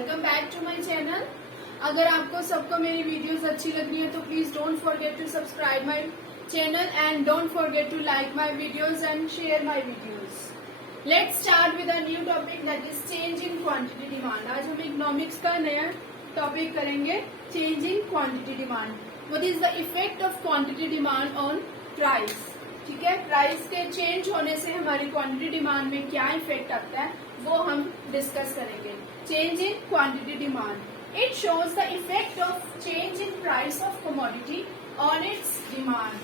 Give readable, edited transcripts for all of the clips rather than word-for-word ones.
Welcome back to my channel. अगर आपको सबको मेरी वीडियोस अच्छी लग रही है तो please don't forget to subscribe my channel and don't forget to like my videos and share my videos. Let's start with a new topic that is change in quantity demand. आज हम economics का नया टॉपिक करेंगे, change in quantity demand. What is the effect of quantity demand on price. ठीक है, price के change होने से हमारी क्वांटिटी डिमांड में क्या इफेक्ट आता है वो हम डिस्कस करेंगे। Change in quantity demand, it shows the effect of change in price of commodity on it's demand.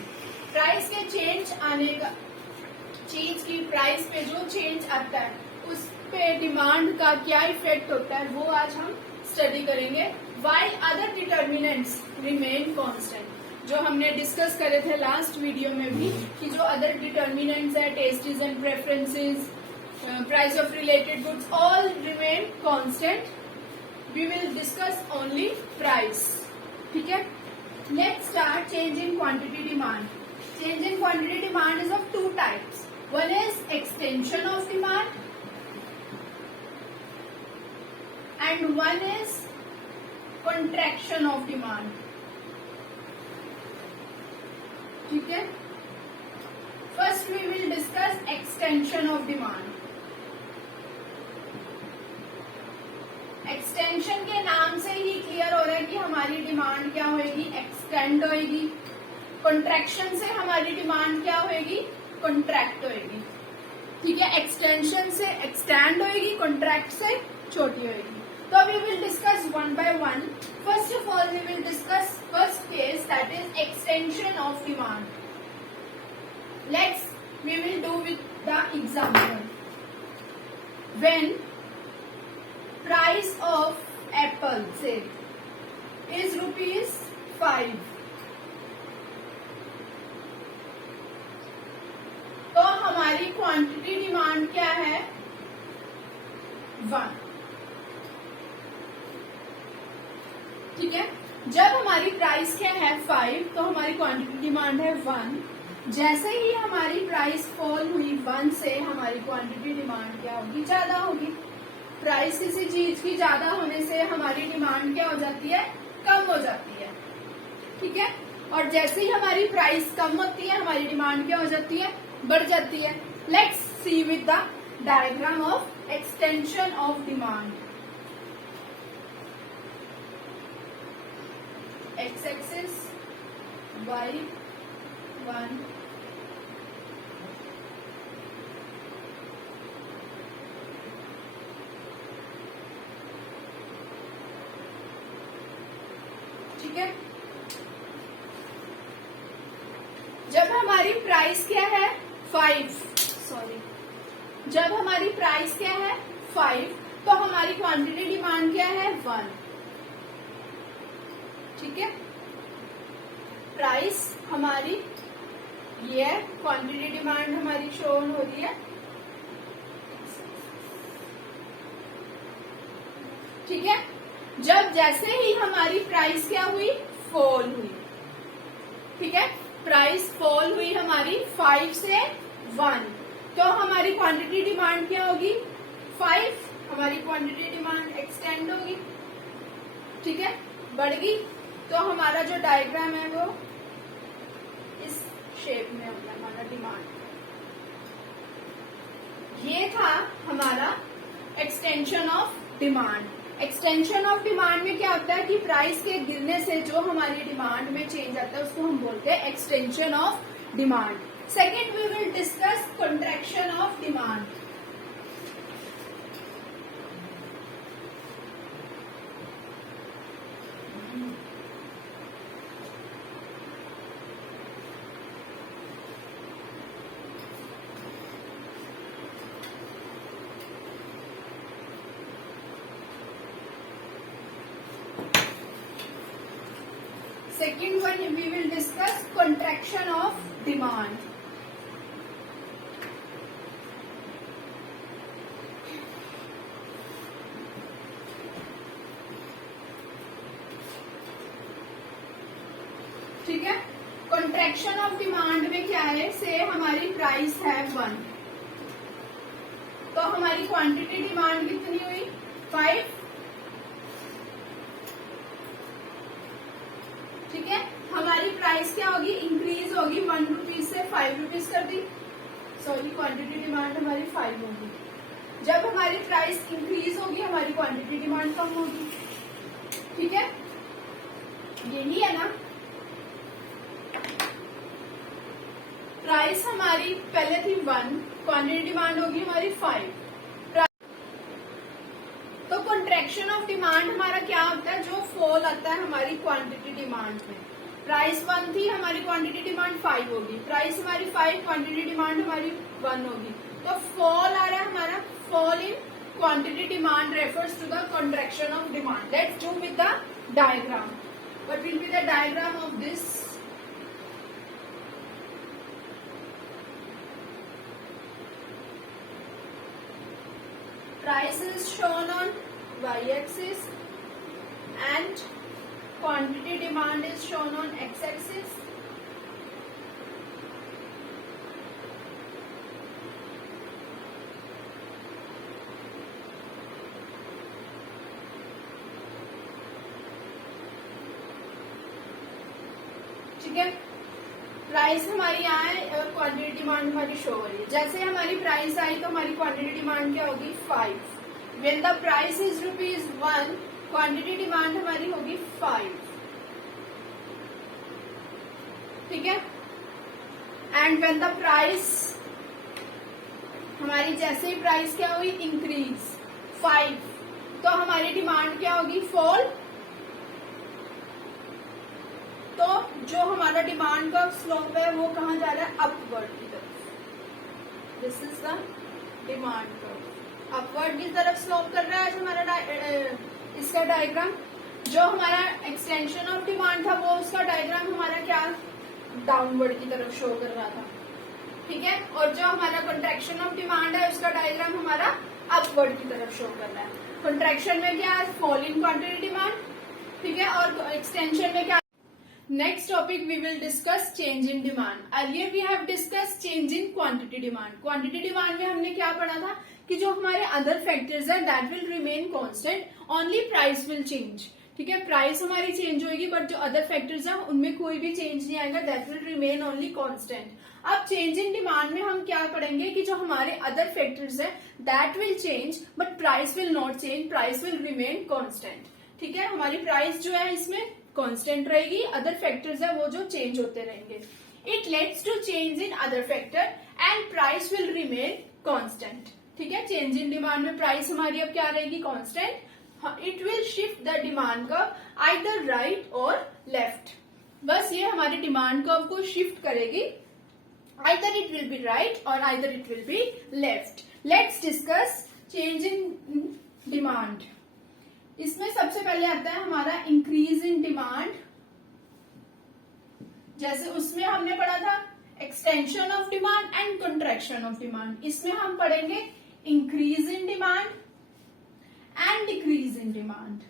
Price के चेंज आने का, चीज की प्राइस पे जो चेंज आता है उस पे डिमांड का क्या इफेक्ट होता है वो आज हम स्टडी करेंगे। While other determinants remain constant, जो हमने डिस्कस करे थे लास्ट वीडियो में भी कि जो अदर डिटर्मिनेंट्स है, tastes and preferences, price of related goods, all remain constant. We will discuss only price. ठीक है, let's start change in quantity demand. Change in quantity demand is of two types. One is extension of demand and one is contraction of demand। ठीक है, first we will discuss extension of demand. Extension के नाम से ही clear हो रहा है कि हमारी डिमांड क्या होगी, एक्सटेंड होगी। कंट्रैक्शन से हमारी डिमांड क्या होगी, कंट्रैक्ट होगी। ठीक है, एक्सटेंशन से एक्सटेंड होगी, कंट्रैक्ट से छोटी होगी। तो we will discuss one by one. First of all we will discuss first case that is extension of demand. We will do with the example. When price of apple say is ₹5, तो हमारी quantity demand क्या है, 1। ठीक है, जब हमारी price क्या है 5 तो हमारी क्वांटिटी डिमांड है 1। जैसे ही हमारी प्राइस फॉल हुई 1 से हमारी क्वांटिटी डिमांड क्या होगी, ज्यादा होगी। प्राइस किसी चीज की ज्यादा होने से हमारी डिमांड क्या हो जाती है, कम हो जाती है। ठीक है, और जैसे ही हमारी प्राइस कम होती है हमारी डिमांड क्या हो जाती है, बढ़ जाती है। Let's see with the diagram of extension of demand. X axis y1 ठीक है, जब हमारी प्राइस क्या है 5, जब हमारी प्राइस क्या है 5 तो हमारी क्वांटिटी डिमांड क्या है 1। ठीक है, प्राइस हमारी ये है, क्वांटिटी डिमांड हमारी शो हो रही है। ठीक है, जब जैसे ही हमारी प्राइस क्या हुई, फॉल हुई। ठीक है, प्राइस फॉल हुई हमारी 5 से 1 तो हमारी क्वांटिटी डिमांड क्या होगी, 5। हमारी क्वांटिटी डिमांड एक्सटेंड होगी। ठीक है, बढ़ गई। तो हमारा जो डायग्राम है वो इस शेप में होगा हमारा डिमांड। ये था हमारा extension of demand. Extension of demand में क्या होता है कि प्राइस के गिरने से जो हमारी डिमांड में चेंज आता है उसको हम बोलते हैं extension of demand. Second we will discuss contraction of demand. Second one we will discuss contraction of demand. ठीक है, contraction of demand में क्या है, से हमारी प्राइस है 1 तो हमारी क्वांटिटी डिमांड कितनी हुई 5 क्या होगी, इंक्रीज होगी 1 रुपीज से 5 रुपीज कर दी, सॉरी क्वांटिटी डिमांड हमारी 5 होगी। जब हमारी प्राइस इंक्रीज होगी हमारी क्वांटिटी डिमांड कम होगी। ठीक है, यही है ना। प्राइस हमारी पहले थी 1, क्वांटिटी डिमांड होगी हमारी 5। तो कॉन्ट्रैक्शन ऑफ डिमांड हमारा क्या होता है, जो फॉल आता है हमारी क्वांटिटी डिमांड में। प्राइस 1 थी, हमारी क्वांटिटी डिमांड 5 होगी, प्राइस हमारी 5, क्वांटिटी डिमांड हमारी 1 होगी, तो फॉल आ रहा है हमारा, fall in quantity demand refers to the contraction of demand. Let's do with the diagram. What will be the diagram of this? Price is shown on y-axis and quantity demand is shown on x-axis. ठीक है, price हमारी यहाँ है और quantity demand हमारी show हो रही है। जैसे हमारी प्राइस आई तो हमारी क्वांटिटी डिमांड क्या होगी, 5। When the price is ₹1, quantity demand हमारी होगी 5। ठीक है, एंड व्हेन द प्राइस हमारी, जैसे ही प्राइस क्या हुई, इंक्रीज 5, तो हमारी डिमांड क्या होगी, फॉल। तो जो हमारा डिमांड का स्लोप है वो कहाँ जा रहा है, अपवर्ड की तरफ। This is the demand curve, upward की तरफ स्लोप कर रहा है हमारा इसका डायग्राम। जो हमारा एक्सटेंशन ऑफ डिमांड था वो उसका डायग्राम हमारा क्या, डाउनवर्ड की तरफ शो कर रहा था। ठीक है, और जो हमारा कॉन्ट्रैक्शन ऑफ डिमांड है उसका डायग्राम हमारा अपवर्ड की तरफ शो कर रहा है। कॉन्ट्रैक्शन में क्या है, फॉल इन क्वांटिटी डिमांड। ठीक है, और एक्सटेंशन में क्या, next topic we will discuss change in demand. Earlier we have discuss change in quantity demand. Quantity demand में हमने क्या पढ़ा था कि जो हमारे अदर फैक्टर्स है that will remain constant, only price will change. ठीक है, प्राइस हमारी चेंज होगी बट जो अदर फैक्टर्स है उनमें कोई भी चेंज नहीं आएगा, that will remain only constant. अब चेंज इन डिमांड में हम क्या पढ़ेंगे कि जो हमारे अदर फैक्टर्स है that will change but price will not change, price will remain constant. ठीक है, हमारी प्राइस जो है इसमें कांस्टेंट रहेगी, अदर फैक्टर्स है वो जो चेंज होते रहेंगे। It lets to change in other factor and price will remain constant. ठीक है, चेंज इन डिमांड में प्राइस हमारी अब क्या रहेगी, constant. It will shift the demand curve either right और लेफ्ट। बस ये हमारी डिमांड कर्व को शिफ्ट करेगी, either it will be right और either it will be left. Let's discuss change in demand. इसमें सबसे पहले आता है हमारा इंक्रीज इन डिमांड। जैसे उसमें हमने पढ़ा था extension of demand and contraction of demand, इसमें हम पढ़ेंगे increase in demand and decrease in demand.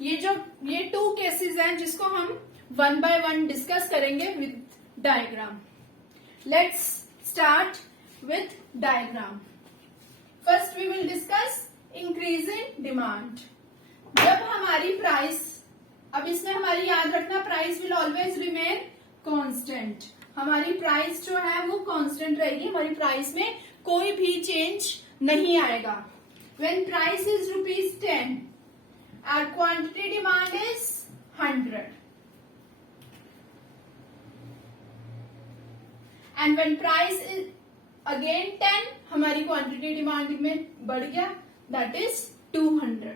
ये 2 केसेस हैं जिसको हम 1 by 1 डिस्कस करेंगे with diagram. Let's start with diagram. First we will discuss increase in demand. जब हमारी प्राइस, अब इसमें हमारी याद रखना price will always remain constant. हमारी प्राइस जो है वो कांस्टेंट रहेगी, हमारी प्राइस में कोई भी चेंज नहीं आएगा। When price is ₹10, our quantity demand is 100. And when price is again 10, हमारी क्वांटिटी डिमांड में बढ़ गया, दैट इज 200।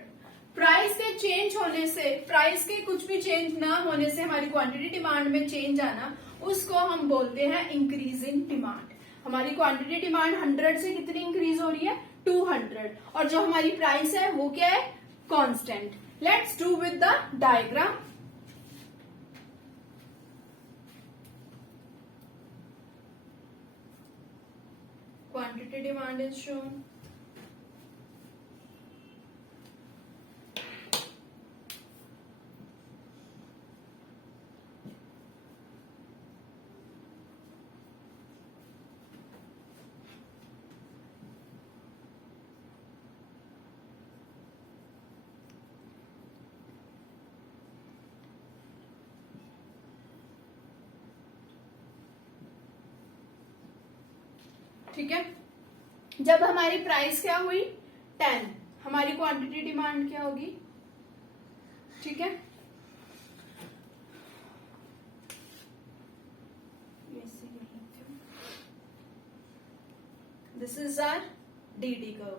प्राइस के चेंज होने से, प्राइस के कुछ भी चेंज ना होने से हमारी क्वांटिटी डिमांड में चेंज आना, उसको हम बोलते हैं इंक्रीज इन डिमांड। हमारी क्वांटिटी डिमांड 100 से कितनी इंक्रीज हो रही है, 200, और जो हमारी प्राइस है वो क्या है, constant. Let's do with the diagram. Quantity demand is shown. ठीक है। जब हमारी प्राइस क्या हुई 10, हमारी क्वांटिटी डिमांड क्या होगी, ठीक है। This is R D curve,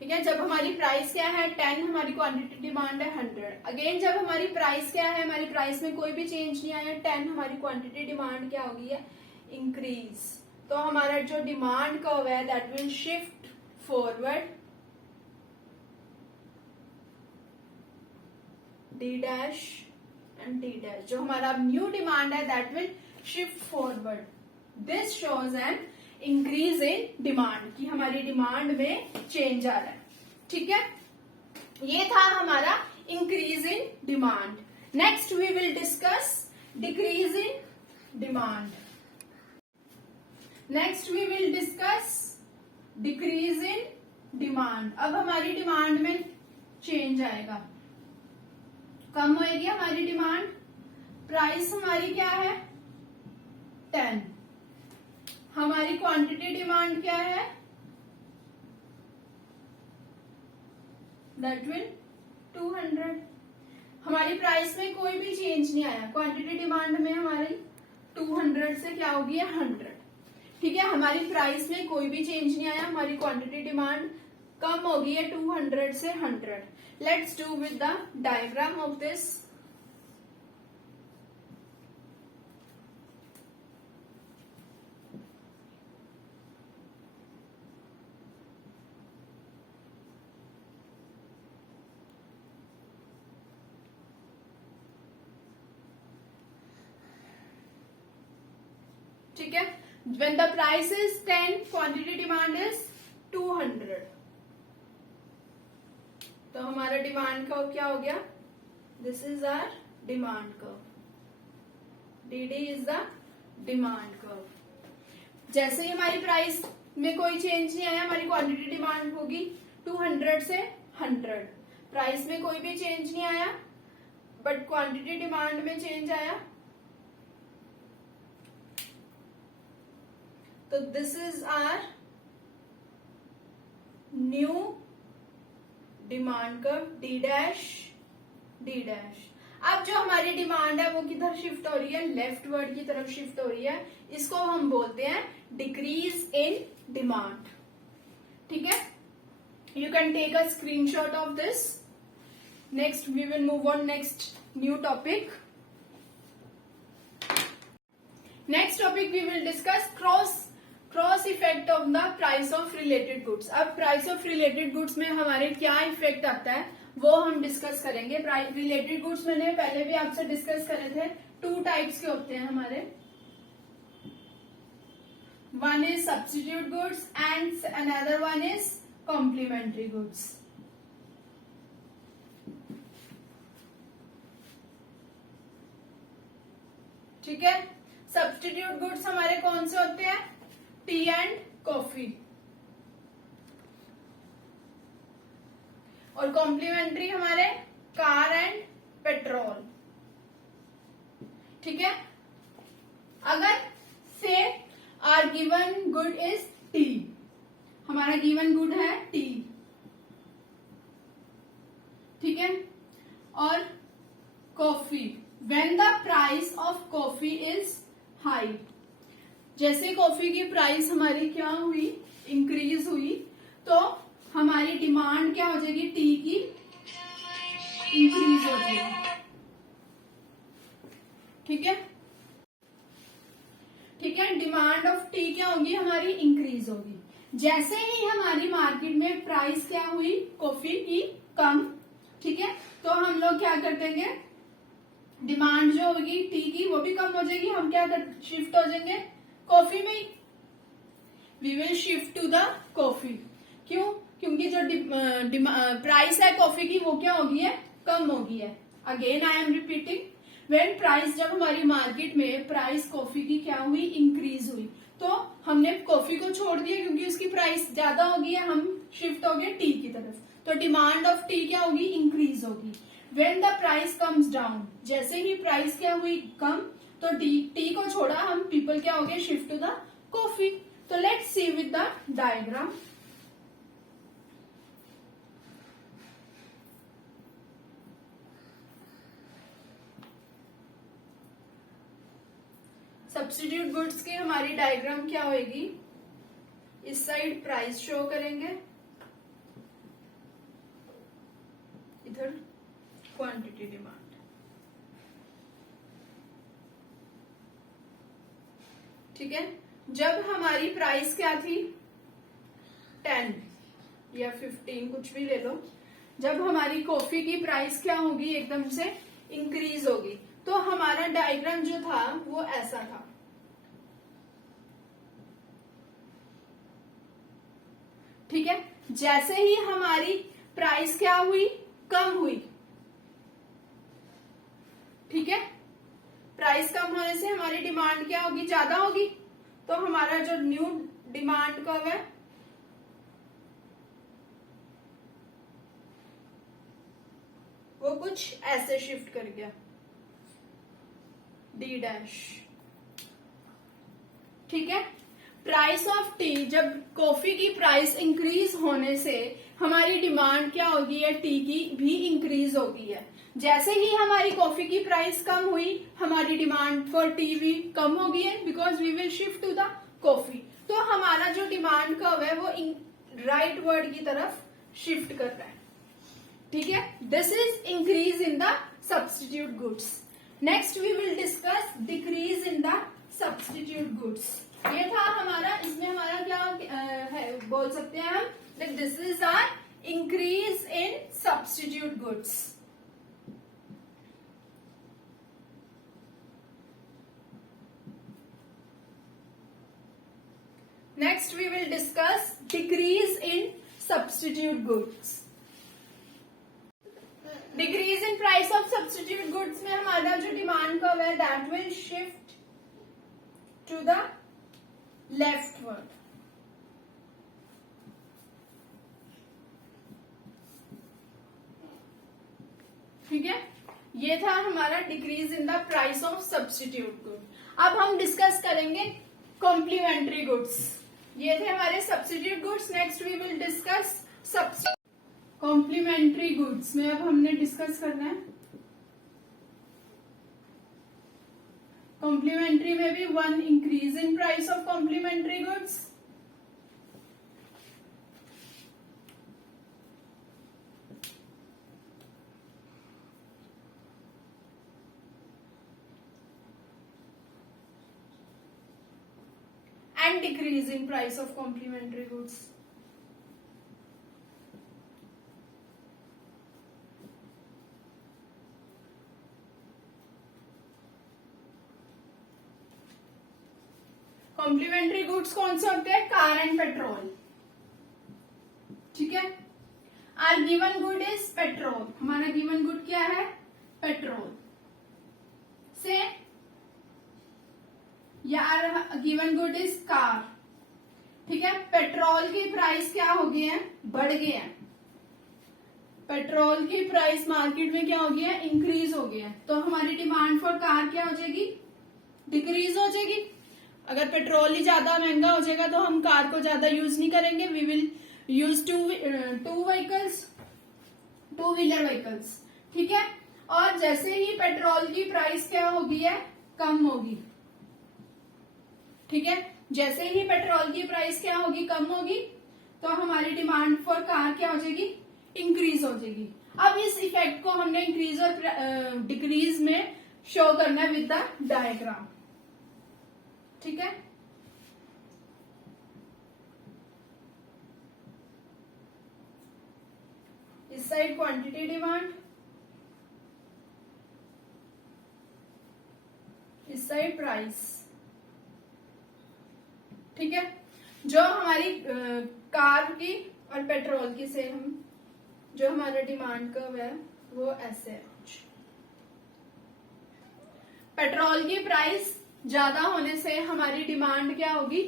ठीक है। जब हमारी प्राइस क्या है 10, हमारी क्वांटिटी डिमांड है 100। अगेन जब हमारी प्राइस क्या है, हमारी प्राइस में कोई भी चेंज नहीं आया 10, हमारी क्वांटिटी डिमांड क्या होगी है इंक्रीज। तो हमारा जो डिमांड कर्व है that will shift forward D dash and D dash. जो हमारा न्यू डिमांड है that will shift forward. This shows an increase in demand, कि हमारी डिमांड में चेंज आ रहा है, ठीक है। ये था हमारा increase in demand. Next we will discuss decrease in demand. Next we will discuss decrease in demand. अब हमारी डिमांड में चेंज आएगा, कम होएगी हमारी डिमांड। प्राइस हमारी क्या है 10, हमारी क्वांटिटी डिमांड क्या है दैट विल 200। हमारी प्राइस में कोई भी चेंज नहीं आया, क्वांटिटी डिमांड में हमारी 200 से क्या होगी 100, ठीक है। हमारी प्राइस में कोई भी चेंज नहीं आया, हमारी क्वांटिटी डिमांड कम होगी है 200 से 100। Let's do with the diagram of this. ठीक है। When the price is 10, quantity demand is 200। तो हमारा डिमांड कर्व क्या हो गया, this is our demand curve. D is the demand curve. जैसे ही हमारी प्राइस में कोई चेंज नहीं आया, हमारी क्वांटिटी डिमांड होगी 200 से 100। प्राइस में कोई भी चेंज नहीं आया बट क्वांटिटी डिमांड में चेंज आया, तो this is our new demand curve D dash D dash. अब जो हमारी डिमांड है वो किधर शिफ्ट हो रही है, लेफ्टवर्ड की तरफ शिफ्ट हो रही है। इसको हम बोलते हैं डिक्रीज इन डिमांड, ठीक है। You can take a screenshot of this. Next we will move on next new topic. Next topic we will discuss cross effect of the price of related goods. अब price of related goods में हमारे क्या effect आता है वो हम discuss करेंगे। Related goods मैंने पहले भी आपसे डिस्कस करे थे, 2 टाइप्स के होते हैं हमारे। One is substitute goods and another one is complementary goods. ठीक है। सब्स्टिट्यूट गुड्स हमारे कौन से होते हैं, टी एंड कॉफी, और कॉम्प्लीमेंट्री हमारे कार एंड पेट्रोल, ठीक है। अगर say our given good is tea, हमारा गिवन गुड है टी, ठीक है, और coffee, when the price of coffee is high. जैसे कॉफी की प्राइस हमारी क्या हुई, इंक्रीज हुई, तो हमारी डिमांड क्या हो जाएगी, टी की इंक्रीज हो जाएगी, ठीक है। ठीक है, डिमांड ऑफ टी क्या होगी, हमारी इंक्रीज होगी। जैसे ही हमारी मार्केट में प्राइस क्या हुई कॉफी की कम, ठीक है, तो हम लोग क्या कर देंगे, डिमांड जो होगी टी की वो भी कम हो जाएगी, हम क्या शिफ्ट हो जाएंगे कॉफी में। We will shift to the coffee. क्यों, क्योंकि जो प्राइस है कॉफी की वो क्या होगी है, कम होगी है। Again I am repeating, when price, जब हमारी मार्केट में प्राइस कॉफी की क्या हुई, इंक्रीज हुई, तो हमने कॉफी को छोड़ दिया क्योंकि उसकी प्राइस ज्यादा होगी है, हम शिफ्ट हो गए टी की तरफ, तो डिमांड ऑफ टी क्या होगी, इंक्रीज होगी। When the price comes down, जैसे ही प्राइस क्या हुई कम, तो टी को छोड़ा हम, पीपल क्या हो गए, शिफ्ट टू द कॉफी। तो let's see with the diagram. Substitute goods की हमारी डायग्राम क्या होगी? इस साइड प्राइस शो करेंगे, इधर क्वांटिटी डिमांड. ठीक है, जब हमारी प्राइस क्या थी 10 या 15 कुछ भी ले लो, जब हमारी कॉफी की प्राइस क्या होगी एकदम से इंक्रीज होगी, तो हमारा डायग्राम जो था वो ऐसा था. ठीक है, जैसे ही हमारी प्राइस क्या हुई, कम हुई. ठीक है, प्राइस कम होने से हमारी डिमांड क्या होगी, ज्यादा होगी. तो हमारा जो न्यू डिमांड कर्व है वो कुछ ऐसे शिफ्ट कर गया, डी डैश. ठीक है, प्राइस ऑफ टी, जब कॉफी की प्राइस इंक्रीज होने से हमारी डिमांड क्या होगी है, टी की भी इंक्रीज होगी है. जैसे ही हमारी कॉफी की प्राइस कम हुई, हमारी डिमांड फॉर टी भी कम होगी है, because we will shift to the coffee. तो हमारा जो डिमांड कर्व है वो राइट वर्ड की तरफ शिफ्ट कर रहा है. ठीक है, this is increase in the substitute goods. Next we will discuss decrease in the substitute goods. ये था हमारा, इसमें हमारा क्या है बोल सकते हैं हम, this is our increase in substitute goods. Next we will discuss decrease in substitute goods. Decrease in price of substitute goods में हमारा जो डिमांड कर्व है that will shift to the leftward. ठीक है, ये था हमारा decrease in the price of substitute good. अब हम डिस्कस करेंगे कॉम्प्लीमेंट्री गुड्स. ये थे हमारे substitute goods. Next we will discuss complementary goods में अब हमने डिस्कस करना है. कॉम्प्लीमेंट्री में भी one increase in price of complementary goods. And decrease in price of complementary goods. Complementary goods कौन से होते हैं? Car and petrol. ठीक है, our given good is petrol. हमारा गिवन गुड क्या है? पेट्रोल. से यार गिवन गुड इज कार. ठीक है, पेट्रोल की प्राइस क्या हो गई है? बढ़ गई है. पेट्रोल की प्राइस मार्केट में क्या हो गई है? इंक्रीज हो गई है. तो हमारी डिमांड फॉर कार क्या हो जाएगी? डिक्रीज हो जाएगी. अगर पेट्रोल ही ज्यादा महंगा हो जाएगा तो हम कार को ज्यादा यूज नहीं करेंगे. We will use two vehicles, two wheeler vehicles. ठीक है, और जैसे ही पेट्रोल की प्राइस क्या होगी है? कम होगी. ठीक है, जैसे ही पेट्रोल की प्राइस क्या होगी? कम होगी, तो हमारी डिमांड फॉर कार क्या हो जाएगी? इंक्रीज हो जाएगी. अब इस इफेक्ट को हमने इंक्रीज और डिक्रीज में शो करना है विद द डायग्राम. ठीक है, इस साइड क्वांटिटी डिमांड, इस साइड प्राइस. ठीक है, जो हमारी कार की और पेट्रोल की से हम जो हमारा डिमांड कर्व है वो ऐसे है. पेट्रोल की प्राइस ज्यादा होने से हमारी डिमांड क्या होगी?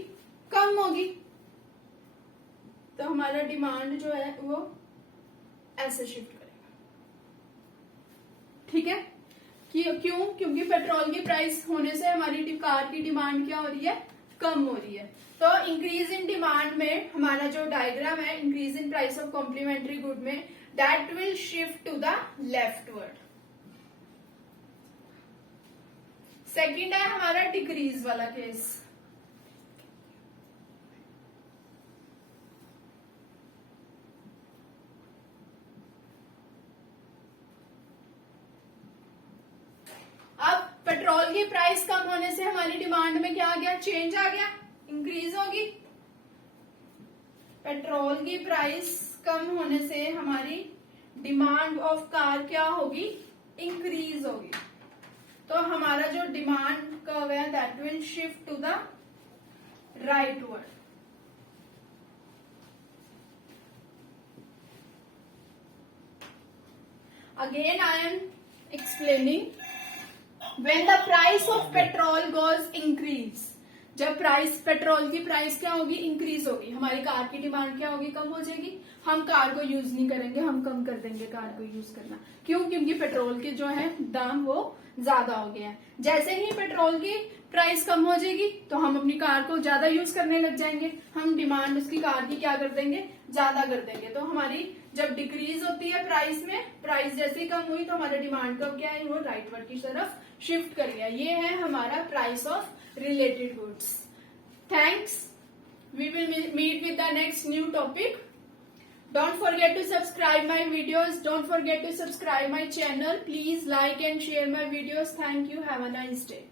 कम होगी. तो हमारा डिमांड जो है वो ऐसे शिफ्ट करेगा. ठीक है, क्यों? क्योंकि पेट्रोल की प्राइस होने से हमारी कार की डिमांड क्या हो रही है? कम हो रही है। तो इंक्रीज इन डिमांड में हमारा जो डायग्राम है increase in price of complementary good में, that will shift to the leftward. Second है हमारा डिक्रीज वाला केस। अब पेट्रोल की प्राइस कम होने से हमारी डिमांड में क्या आ गया, चेंज आ गया, इंक्रीज होगी। पेट्रोल की प्राइस कम होने से हमारी डिमांड ऑफ कार क्या होगी, इंक्रीज होगी। तो हमारा जो डिमांड कर्व है that will shift to the rightward. Again I am explaining, when the price of petrol goes increase, जब प्राइस पेट्रोल की प्राइस क्या होगी, इंक्रीज होगी, हमारी कार की डिमांड क्या होगी, कम हो जाएगी। हम कार को यूज नहीं करेंगे, हम कम कर देंगे कार को यूज करना। क्यों? क्योंकि पेट्रोल के जो है दाम वो ज्यादा हो गया है। जैसे ही पेट्रोल की प्राइस कम हो जाएगी तो हम अपनी कार को ज्यादा यूज करने लग जाएंगे, हम डिमांड उसकी कार की क्या कर देंगे, ज्यादा कर देंगे। तो हमारी जब डिक्रीज होती है प्राइस में, प्राइस जैसे ही कम हुई तो हमारा डिमांड का क्या है, वो राइटवर्ड की तरफ शिफ्ट कर गया। ये है हमारा price of related goods. Thanks. We will meet with the next new topic. Don't forget to subscribe my videos. Don't forget to subscribe my channel. Please like and share my videos. Thank you. Have a nice day.